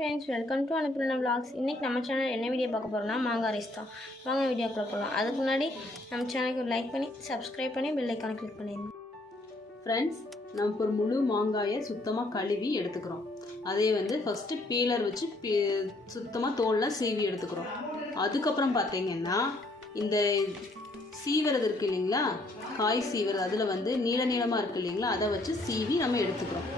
friends, welcome to Annapurna Vlogs. இன்னைக்கு நம்ம channel என்ன வீடியோ பார்க்க போறோம்னா மாங்காய் ரைஸ் தான். வாங்க வீடியோக்குள்ள போகலாம். அதுக்கு முன்னாடி நம்ம சேனலுக்கு லைக் பண்ணி சப்ஸ்கிரைப் பண்ணி பெல் ஐகானை கிளிக் பண்ணிடுங்க. ஃப்ரெண்ட்ஸ், நம்ம ஒரு முழு மாங்காயை சுத்தமாக கழுவி எடுத்துக்கிறோம். அதே ஃபஸ்ட்டு பீலர் வச்சு சுத்தமாக தோலில் சீவி எடுத்துக்கிறோம். அதுக்கப்புறம் பார்த்தீங்கன்னா இந்த சீவரது இருக்குது இல்லைங்களா, காய் சீவரது, அதில் நீள நீளமாக இருக்குது இல்லைங்களா, அதை வச்சு சீவி நம்ம எடுத்துக்கிறோம்.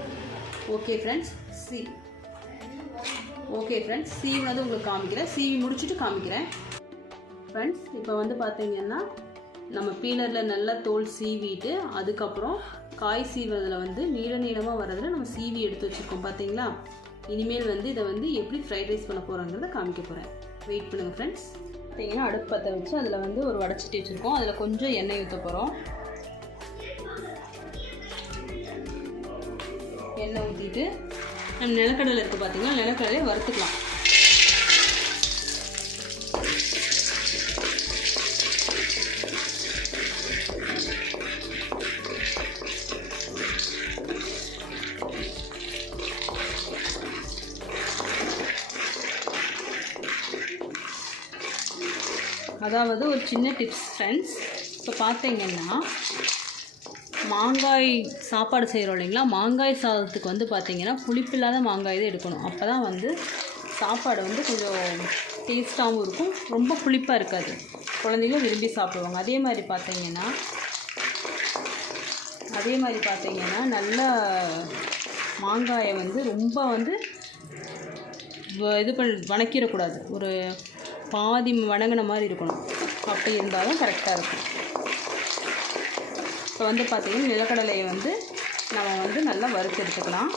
ஓகே ஃப்ரெண்ட்ஸ், சீவினது உங்களுக்கு காமிக்கிறேன். சீவி முடிச்சுட்டு காமிக்கிறேன். ஃப்ரெண்ட்ஸ், இப்போ பார்த்தீங்கன்னா நம்ம பீலரில் நல்லா தோல் சீவிட்டு அதுக்கப்புறம் காய் சீவதில் நீள நீளமாக வர்றதில் நம்ம சீவி எடுத்து வச்சுருக்கோம். பார்த்தீங்களா? இனிமேல் இதை எப்படி ஃப்ரைட் ரைஸ் பண்ண போகிறோங்கிறத காமிக்க போகிறேன். வெயிட் பண்ணுங்கள் ஃப்ரெண்ட்ஸ். பார்த்தீங்கன்னா அடுப்பு பற்ற வச்சு அதில் ஒரு வடைச்சிட்டு வச்சுருக்கோம். அதில் கொஞ்சம் எண்ணெய் ஊற்ற போகிறோம். எண்ணெய் ஊற்றிட்டு நம்ம நிலக்கடலை இருக்குது பார்த்தீங்கன்னா, நிலக்கடலையை வறுத்துக்கலாம். அதாவது ஒரு சின்ன டிப்ஸ் ஃப்ரெண்ட்ஸ், இப்போ பார்த்தீங்கன்னா மாங்காய் சாப்பாடு செய்கிறோம் இல்லைங்களா, மாங்காய் சாதத்துக்கு பார்த்தீங்கன்னா புளிப்பில்லாத மாங்காய் தான் எடுக்கணும். அப்போ தான் சாப்பாடு கொஞ்சம் டேஸ்ட்டாகவும் இருக்கும், ரொம்ப புளிப்பாக இருக்காது, குழந்தைங்களும் விரும்பி சாப்பிடுவாங்க. அதே மாதிரி பார்த்தீங்கன்னா நல்லா மாங்காயை ரொம்ப வணக்கிடக்கூடாது, ஒரு பாதி வணங்கின மாதிரி இருக்கணும். அப்படி இருந்தாலும் கரெக்டாக இருக்கும். இப்போ பார்த்தீங்கன்னா நிலக்கடலையை நம்ம நல்லா வறுத்து எடுத்துக்கலாம்.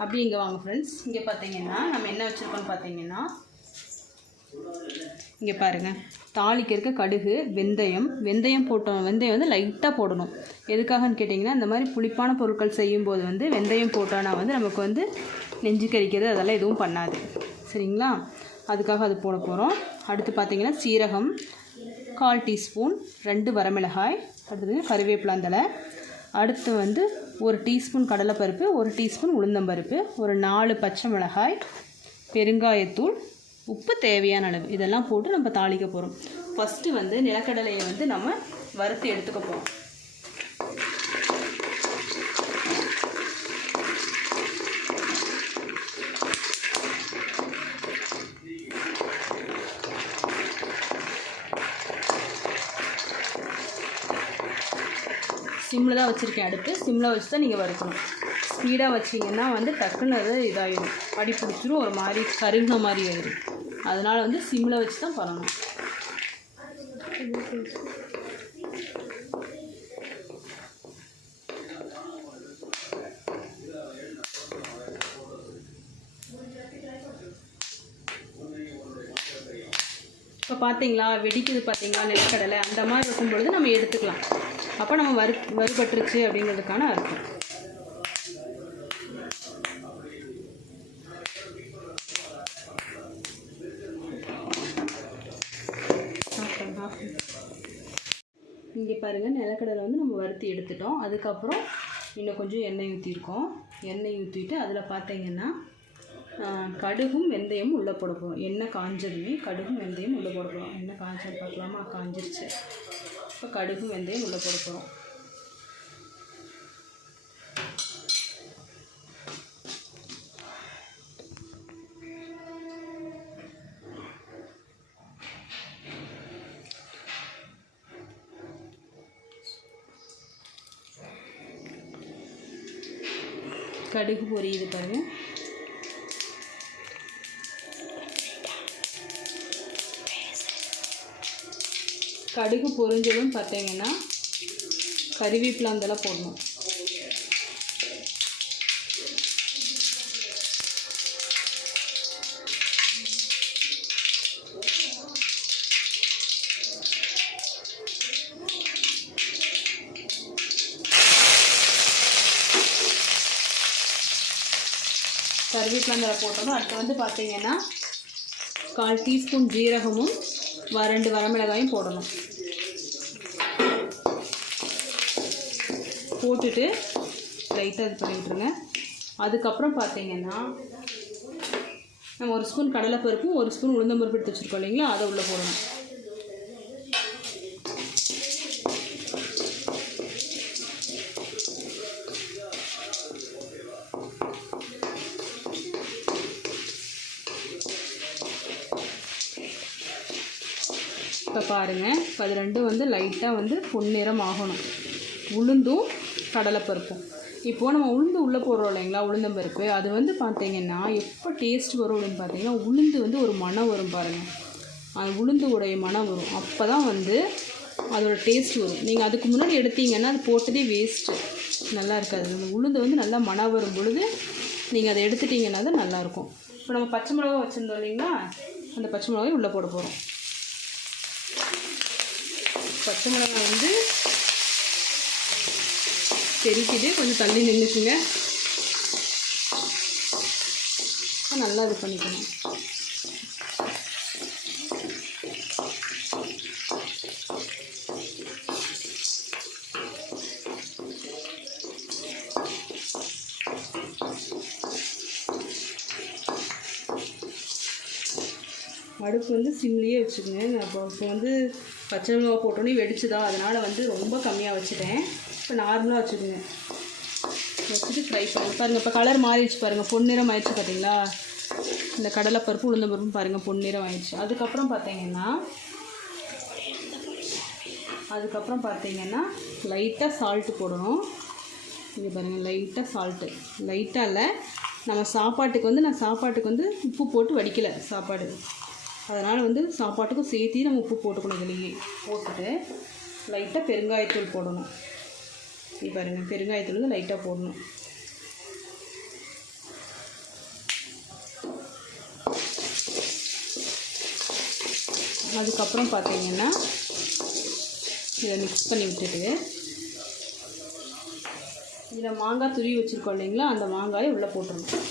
அப்படி இங்கே வாங்க ஃப்ரெண்ட்ஸ். இங்கே பார்த்தீங்கன்னா நம்ம என்ன வச்சுருக்கோன்னு பார்த்தீங்கன்னா, இங்கே பாருங்கள், தாளிக்கிறதுக்கு கடுகு, வெந்தயம் போட்டோம். வெந்தயம் லைட்டாக போடணும். எதுக்காகன்னு கேட்டிங்கன்னா, இந்த மாதிரி புளிப்பான பொருட்கள் செய்யும்போது வெந்தயம் போட்டோன்னா நமக்கு நெஞ்சு கறிக்கிறது அதெல்லாம் எதுவும் பண்ணாது. சரிங்களா? அதுக்காக அது போட போகிறோம். அடுத்து பார்த்திங்கன்னா சீரகம் 1/4 டீஸ்பூன், 2 வரமிளகாய், அடுத்தது கருவேப்பிலாந்தலை, அடுத்து 1 டீஸ்பூன் கடலைப்பருப்பு, 1 டீஸ்பூன் உளுந்தம்பருப்பு, ஒரு 4 பச்சை மிளகாய், பெருங்காயத்தூள், உப்பு தேவையான அளவு, இதெல்லாம் போட்டு நம்ம தாளிக்க போகிறோம். ஃபஸ்ட்டு நிலக்கடலையை நம்ம வறுத்து எடுத்துக்க போகிறோம். சிம்மில் தான் வச்சுருக்கேன். அடுத்து சிம்மில் வச்சு தான் நீங்கள் வறுக்கணும். ஸ்பீடாக வச்சிங்கன்னா டக்குன்னு அது இதாகிடும், அடி பிடிச்சிரும், ஒரு மாதிரி கருகின மாதிரி ஆகிடும். அதனால் சிம்மில் வச்சு தான் பண்ணணும். இப்போ பார்த்தீங்களா, வெடிக்குது பார்த்தீங்களா நிலக்கடலை, அந்த மாதிரி இருக்கும் பொழுது நம்ம எடுத்துக்கலாம். அப்போ நம்ம வறுபட்டுருச்சு அப்படிங்கிறதுக்கான அர்த்தம். இங்கே பாருங்கள், நிலக்கடலை நம்ம வறுத்து எடுத்துட்டோம். அதுக்கப்புறம் இன்னும் கொஞ்சம் எண்ணெய் ஊற்றிருக்கோம். எண்ணெய் ஊற்றிட்டு அதில் பார்த்தீங்கன்னா கடுகும் வெந்தயமும் உள்ளே போட போகிறோம். எண்ணெய் காஞ்சதுமே கடுகும் வெந்தயம் உள்ளே போட போகிறோம். எண்ணெய் காஞ்சது பார்க்கலாமா? காஞ்சிருச்சு. இப்போ கடுகும் வெந்தயம் உள்ளே போட போகிறோம். கடுகு பொரியுது பாருங்கள். கடுகு பொரிஞ்சதும் பார்த்தீங்கன்னா கறிவேப்பிலாந்தலை போடணும். கறிவேப்பிலாந்தலை போட்டதும் அடுத்து பார்த்தீங்கன்னா 1/4 டீஸ்பூன் ஜீரகமும் 2 வரமிளகாயும் போடணும். போட்டுட்டு லைட்டாக இது பண்ணி விட்டுருங்க. அதுக்கப்புறம் பார்த்தீங்கன்னா நம்ம 1 ஸ்பூன் கடலைப்பருப்பும் 1 ஸ்பூன் உளுந்தம்பருப்பு எடுத்து வச்சுருக்கோம் இல்லைங்களா, அதை உள்ளே போடணும். இப்போ பாருங்கள், இப்போ அது ரெண்டும் வந்து லைட்டாக வந்து பொன்னிறம் ஆகணும், உளுந்தும் கடலைப்பருப்பும். இப்போது நம்ம உளுந்து உள்ளே போடுறோம் இல்லைங்களா, உளுந்தம்பருப்பு, அது வந்து பார்த்திங்கன்னா எப்போ டேஸ்ட் வரும் அப்படின்னு பார்த்தீங்கன்னா, உளுந்து வந்து ஒரு மணம் வரும் பாருங்கள், அந்த உளுந்து உடைய மணம் வரும், அப்போ தான் வந்து அதோடய டேஸ்ட் வரும். நீங்கள் அதுக்கு முன்னாடி எடுத்தீங்கன்னா அது போட்டதே வேஸ்ட்டு, நல்லா இருக்காது. அந்த உளுந்து வந்து நல்லா மணம் வரும் பொழுது நீங்கள் அதை எடுத்துட்டிங்கன்னா தான் நல்லாயிருக்கும். இப்போ நம்ம பச்சை மிளகா வச்சுருந்தோம் இல்லைங்களா, அந்த பச்சை மிளகாய் உள்ளே போட போகிறோம். பச்சை மிளகாய் வந்து தெரிக்கிட்டு கொஞ்சம் தள்ளி நின்றுக்குங்க, நல்லா இது பண்ணிக்கணும். அடுப்பு வந்து சிம்லேயே வச்சுக்கோங்க. இப்போ வந்து பச்சை மிளகா போட்டோன்னே வெடிச்சுதா, அதனால் வந்து ரொம்ப கம்மியாக வச்சுட்டேன். இப்போ நார்மலாக வச்சுக்கோங்க, வச்சுட்டு ஃப்ரை பண்ணுங்கள். பாருங்கள் இப்போ கலர் மாறிடுச்சு பாருங்கள், பொன்னிறம் ஆயிடுச்சு பார்த்தீங்களா. இந்த கடலைப்பருப்பு உளுந்தம்பருப்பும் பாருங்கள் பொன்னிறம் ஆயிடுச்சு. அதுக்கப்புறம் பார்த்தீங்கன்னா லைட்டாக சால்ட்டு போடணும். இது பாருங்கள், லைட்டாக சால்ட்டு, லைட்டாக இல்லை, நம்ம சாப்பாட்டுக்கு வந்து நான் சாப்பாட்டுக்கு வந்து உப்பு போட்டு வடிக்கலை சாப்பாடு, அதனால் வந்து சாப்பாட்டுக்கும் சேர்த்து நம்ம உப்பு போட்டுக்கணும். இதுலேயே போட்டுட்டு லைட்டாக பெருங்காயத்தூள் போடணும். இது பாருங்கள், பெருங்காயத்தூள் வந்து லைட்டாக போடணும். அதுக்கப்புறம் பார்த்தீங்கன்னா இதை மிக்ஸ் பண்ணி விட்டுட்டு இதில் மாங்காய் துருவி வச்சுருக்கோம் இல்லைங்களா, அந்த மாங்காயை உள்ளே போட்டுடணும்.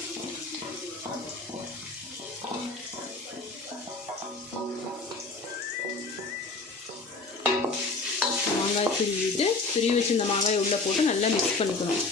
மாங்காய் துருவி வச்சு இந்த மாங்காயை உள்ளே போட்டு நல்லா மிக்ஸ் பண்ணிக்கணும்.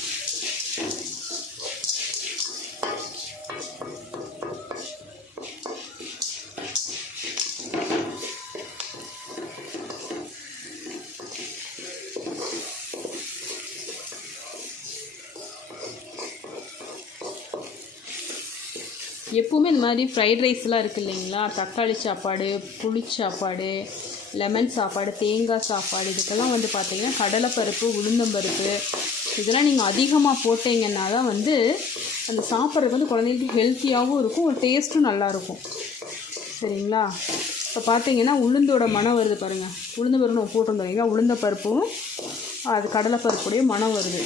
எப்போவுமே இந்த மாதிரி ஃப்ரைட் ரைஸ்லாம் இருக்குது இல்லைங்களா, தக்காளி சாப்பாடு, புளி சாப்பாடு, லெமன் சாப்பாடு, தேங்காய் சாப்பாடு, இதுக்கெல்லாம் வந்து பார்த்திங்கன்னா கடலைப்பருப்பு, உளுந்தம்பருப்பு இதெல்லாம் நீங்கள் அதிகமாக போட்டிங்கன்னா தான் வந்து அந்த சாப்பிட்றதுக்கு வந்து குழந்தைங்களுக்கு ஹெல்த்தியாகவும் இருக்கும், ஒரு டேஸ்ட்டும் நல்லாயிருக்கும். சரிங்களா. இப்போ பார்த்தீங்கன்னா உளுந்தோட மனம் வருது பாருங்கள், உளுந்தம்பருப்பு நம்ம போட்டிருந்தோம் இல்லைங்களா, உளுந்த பருப்பும் அது கடலைப்பருப்புடைய மனம் வருது.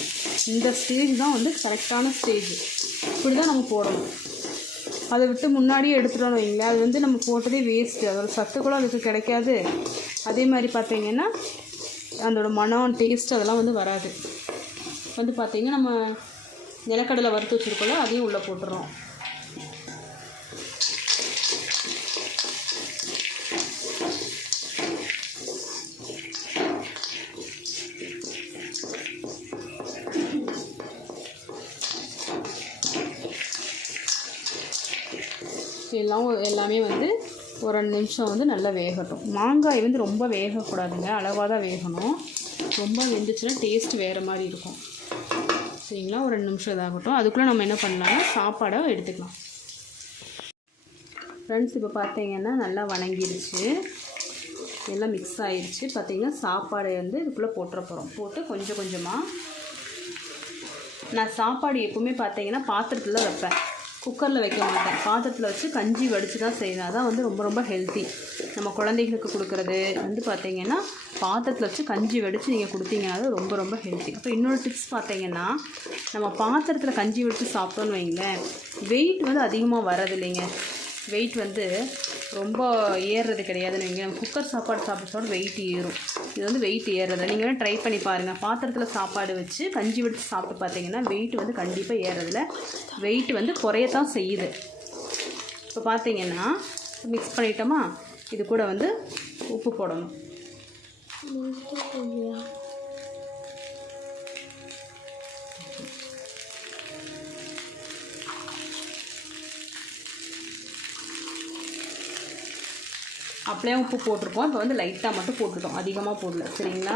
இந்த ஸ்டேஜ் தான் வந்து கரெக்டான ஸ்டேஜ், இப்படி தான் நம்ம போடணும். அதை விட்டு முன்னாடியே எடுத்துட்டோன்னு வைங்களேன், அது வந்து நம்ம போட்டதே வேஸ்ட்டு, அதோடய சத்து கூட அதுக்கு கிடைக்காது. அதே மாதிரி பார்த்திங்கன்னா அதோட மனம், டேஸ்ட் அதெல்லாம் வந்து வராது. வந்து பார்த்திங்கன்னா நம்ம நிலக்கடலை வறுத்து வச்சுருக்கோம்ல, அதையும் உள்ளே போட்டுறோம். எல்லாமே வந்து ஒரு 2 நிமிஷம் வந்து நல்லா வேகட்டும். மாங்காய் வந்து ரொம்ப வேகக்கூடாதுங்க, அளவாக தான் வேகணும். ரொம்ப வெந்துச்சுன்னா டேஸ்ட் வேறு மாதிரி இருக்கும். சரிங்களா. ஒரு 2 நிமிஷம் இதாகட்டும். அதுக்குள்ளே நம்ம என்ன பண்ணலாம்னா சாப்பாடை எடுத்துக்கலாம். ஃப்ரெண்ட்ஸ், இப்போ பார்த்தீங்கன்னா நல்லா வணங்கிடுச்சு, எல்லாம் மிக்ஸ் ஆகிடுச்சு. பார்த்தீங்கன்னா சாப்பாடை வந்து இதுக்குள்ளே போட்டுற போகிறோம். போட்டு கொஞ்சம் கொஞ்சமாக, நான் சாப்பாடு எப்போவுமே பார்த்தீங்கன்னா பாத்திரத்தில் வைப்பேன், குக்கரில் வைக்க மாட்டேன். பாத்திரத்தில் வச்சு கஞ்சி வடித்து தான் செய்வேன். அதான் வந்து ரொம்ப ரொம்ப ஹெல்த்தி. நம்ம குழந்தைகளுக்கு கொடுக்குறது வந்து பார்த்திங்கன்னா பாத்திரத்தில் வச்சு கஞ்சி வடித்து நீங்கள் கொடுத்தீங்கன்னா அது ரொம்ப ரொம்ப ஹெல்த்தி. அப்போ இன்னொரு டிப்ஸ் பார்த்தீங்கன்னா, நம்ம பாத்திரத்தில் கஞ்சி வடித்து சாப்பிட்டோன்னு வைங்களேன், வெயிட் வந்து அதிகமாக வரதில்லைங்க. வெயிட் வந்து ரொம்ப ஏறுறது கிடையாதுன்னு வைங்க. நம்ம குக்கர் சாப்பாடு சாப்பிட்றதோட வெயிட் ஏறும். இது வந்து வெயிட் ஏறுறதில்ல. நீங்கள் வேணால் ட்ரை பண்ணி பாருங்கள். பாத்திரத்தில் சாப்பாடு வச்சு கஞ்சி வடித்து சாப்பிட்டு பார்த்தீங்கன்னா வெயிட் வந்து கண்டிப்பாக ஏறுறதில்ல, வெயிட் வந்து குறையத்தான் செய்யுது. இப்போ பார்த்தீங்கன்னா மிக்ஸ் பண்ணிட்டோமா, இது கூட வந்து உப்பு போடணும். அப்படியே உப்பு போட்டிருக்கோம். இப்போ வந்து லைட்டாக மட்டும் போட்டுட்டோம், அதிகமாக போடல. சரிங்களா?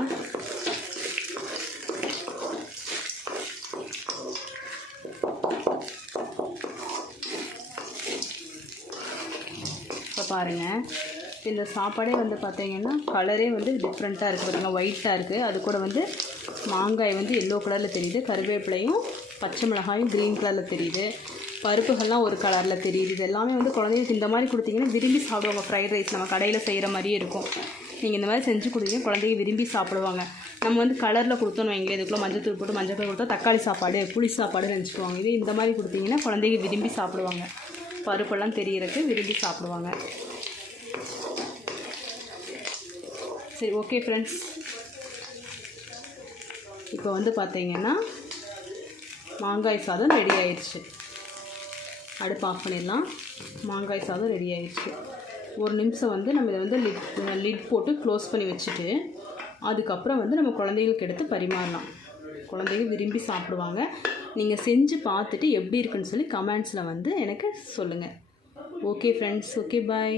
இப்போ பாருங்கள், இந்த சாப்பாடே வந்து பார்த்தீங்கன்னா கலரே வந்து டிஃப்ரெண்ட்டாக இருக்குது. பார்த்திங்கன்னா ஒயிட்டாக இருக்குது. அது கூட வந்து மாங்காய் வந்து எல்லோ கலரில் தெரியுது, கருவேப்பிலையும் பச்சை மிளகாயும் க்ரீன் கலரில் தெரியுது, பருப்புகள்லாம் ஒரு கலரில் தெரியுது. இது எல்லாமே வந்து குழந்தைங்களுக்கு இந்த மாதிரி கொடுத்தீங்கன்னா விரும்பி சாப்பிடுவாங்க. ஃப்ரைட் ரைஸ் நம்ம கடையில் செய்கிற மாதிரியே இருக்கும். நீங்கள் இந்த மாதிரி செஞ்சு கொடுத்தீங்கன்னா குழந்தைங்க விரும்பி சாப்பிடுவாங்க. நம்ம வந்து கலரில் கொடுத்தோன்னு வைங்களேன், இதுக்குள்ளே மஞ்சள் போட்டு மஞ்சள் கொடுத்தா தக்காளி சாப்பாடு புளி சாப்பாடு நினச்சிக்குவாங்க. இது இந்த மாதிரி கொடுத்தீங்கன்னா குழந்தைங்க விரும்பி சாப்பிடுவாங்க. பருப்பெல்லாம் தெரியறதுக்கு விரும்பி சாப்பிடுவாங்க. சரி, ஓகே ஃப்ரெண்ட்ஸ், இப்போ வந்து பார்த்தீங்கன்னா மாங்காய் சாதம் ரெடி ஆயிடுச்சு. அடுப்பு ஆஃப் பண்ணிடலாம். மாங்காய் சாதம் ரெடி ஆயிடுச்சு. ஒரு நிமிஷம் வந்து நம்ம இதை வந்து லிட் போட்டு க்ளோஸ் பண்ணி வச்சுட்டு அதுக்கப்புறம் வந்து நம்ம குழந்தைகளுக்கு எடுத்து பரிமாறலாம். குழந்தைங்க விரும்பி சாப்பிடுவாங்க. நீங்கள் செஞ்சு பார்த்துட்டு எப்படி இருக்குன்னு சொல்லி கமெண்ட்ஸில் வந்து எனக்கு சொல்லுங்கள். Okay friends, okay bye.